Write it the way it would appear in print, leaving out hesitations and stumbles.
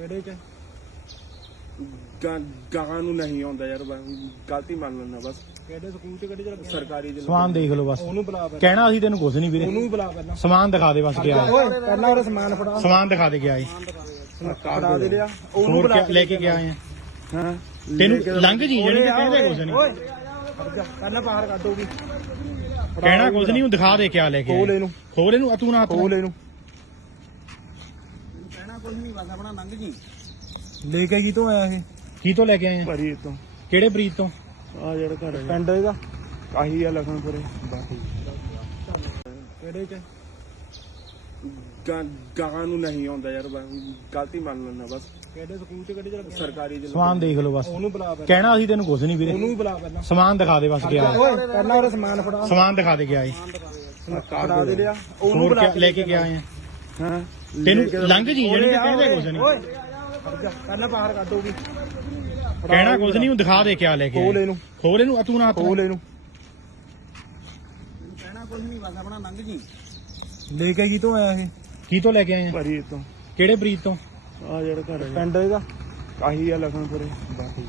ਕਿਹੜੇ ਚ ਗਾਹਾਂ ਨੂੰ ਨਹੀਂ ਆਉਂਦਾ ਯਾਰ, ਗਲਤੀ ਮੰਨ ਲੈਣਾ ਬਸ। ਕਿਹੜੇ ਸਕੂਲ ਚ ਕਿਹੜੇ ਚ ਲੱਗਿਆ? ਸਰਕਾਰੀ ਚ ਸਮਾਨ ਦੇਖ ਲਓ ਬਸ। ਉਹਨੂੰ ਬੁਲਾ ਪਹਿਲਾਂ, ਕਹਿਣਾ ਅਸੀਂ ਤੈਨੂੰ ਕੁਝ ਨਹੀਂ ਵੀਰੇ। ਉਹਨੂੰ ਵੀ ਬੁਲਾ ਪਹਿਲਾਂ। ਸਮਾਨ ਦਿਖਾ ਦੇ ਬਸ ਗਿਆ। ਓਏ ਪਹਿਲਾਂ ਉਹਦਾ ਸਮਾਨ ਫੜਾ, ਸਮਾਨ ਦਿਖਾ ਦੇ ਗਿਆ ਏ। ਫੜਾ ਦੇ ਲਿਆ ਉਹਨੂੰ ਹੋਰ ਬੁਲਾ ਕਿਆ ਲੈ ਕੇ ਗਿਆ ਏ? ਹਾਂ ਤੈਨੂੰ ਲੰਘ ਜੀ ਜਿਹੜੀ ਕਹਿੰਦੇ ਕੁਝ ਨਹੀਂ। ਓਏ ਪਹਿਲਾਂ ਬਾਹਰ ਕੱਢ ਹੋਗੀ। ਕਹਿਣਾ ਕੁਝ ਨਹੀਂ, ਦਿਖਾ ਦੇ ਕਿਆ ਲੈ ਕੇ ਖੋਲ ਇਹਨੂੰ, ਖੋਲ ਇਹਨੂੰ, ਤੂੰ ਨਾ ਖੋਲ ਇਹਨੂੰ। ਕਹਿਣਾ ਕੁਝ ਨਹੀਂ, ਬਸ ਆਪਣਾ ਲੰਘ ਜੀ। ਲੈ ਕੇ ਕੀ ਤੋਂ ਆਇਆ ਇਹ? ਕੀ ਤੋਂ ਲੈ ਕੇ ਆਏ ਆ? ਭਰੀ ਤੋਂ ਕਿਹੜੇ ਬਰੀਦ ਤੋਂ? ਆ ਜਿਹੜਾ ਘਰ ਹੈ ਪਿੰਡ ਇਹਦਾ ਆਹੀ ਆ ਲਖਨਪੁਰੇ। ਬਾਕੀ ਕਿਹੜੇ ਚ ਗਾਹਾਂ ਨੂੰ ਨਹੀਂ ਆਉਂਦਾ ਯਾਰ, ਗਲਤੀ ਮੰਨ ਲੈਣਾ ਬਸ। ਕਿਹੜੇ ਸਕੂਲ ਚ ਕਿਹੜੇ ਚ ਲੱਗਿਆ? ਸਰਕਾਰੀ ਚ ਸਮਾਨ ਦੇਖ ਲਓ ਬਸ। ਉਹਨੂੰ ਬੁਲਾ ਪਹਿਲਾਂ, ਕਹਿਣਾ ਅਸੀਂ ਤੈਨੂੰ ਕੁਝ ਨਹੀਂ ਵੀਰੇ। ਉਹਨੂੰ ਵੀ ਬੁਲਾ ਪਹਿਲਾਂ। ਸਮਾਨ ਦਿਖਾ ਦੇ ਬਸ ਗਿਆ। ਓਏ ਪਹਿਲਾਂ ਉਹਦਾ ਸਮਾਨ ਫੜਾ, ਸਮਾਨ ਦਿਖਾ ਦੇ ਗਿਆ ਏ। ਫੜਾ ਦੇ ਲਿਆ ਉਹਨੂੰ ਹੋਰ ਬੁਲਾ ਕਿਆ ਲੈ ਕੇ ਗਿਆ ਏ? ਹਾਂ ਤੈਨੂੰ ਲੰਘ ਜੀ ਜਿਹੜੀ ਕਹਿੰਦੇ ਕੁਝ ਨਹੀਂ। ਓਏ ਪਹਿਲਾਂ ਬਾਹਰ ਕੱਢ ਹੋਗੀ। ਕਹਿਣਾ ਕੁਝ ਨਹੀਂ, ਦਿਖਾ ਦੇ ਕਿਆ ਲੈ ਕੇ ਖੋਲ ਇਹਨੂੰ, ਖੋਲ ਇਹਨੂੰ, ਤੂੰ ਨਾ ਖੋਲ ਇਹਨੂੰ। ਕਹਿਣਾ ਕੁਝ ਨਹੀਂ, ਬਸ ਆਪਣਾ ਲੰਘ ਜੀ। ਲੈ ਕੇ ਕੀ ਤੋਂ ਆਇਆ ਇਹ? ਕੀ ਤੋਂ ਲੈ ਕੇ ਆਏ ਆ? ਭਰੀ ਤੋਂ ਕਿਹੜੇ ਬਰੀਦ ਤੋਂ? ਆ ਜਿਹੜਾ ਘਰ ਹੈ ਪਿੰਡ ਇਹਦਾ ਆਹੀ ਆ ਲਖਨਪੁਰੇ। ਬਾਕੀ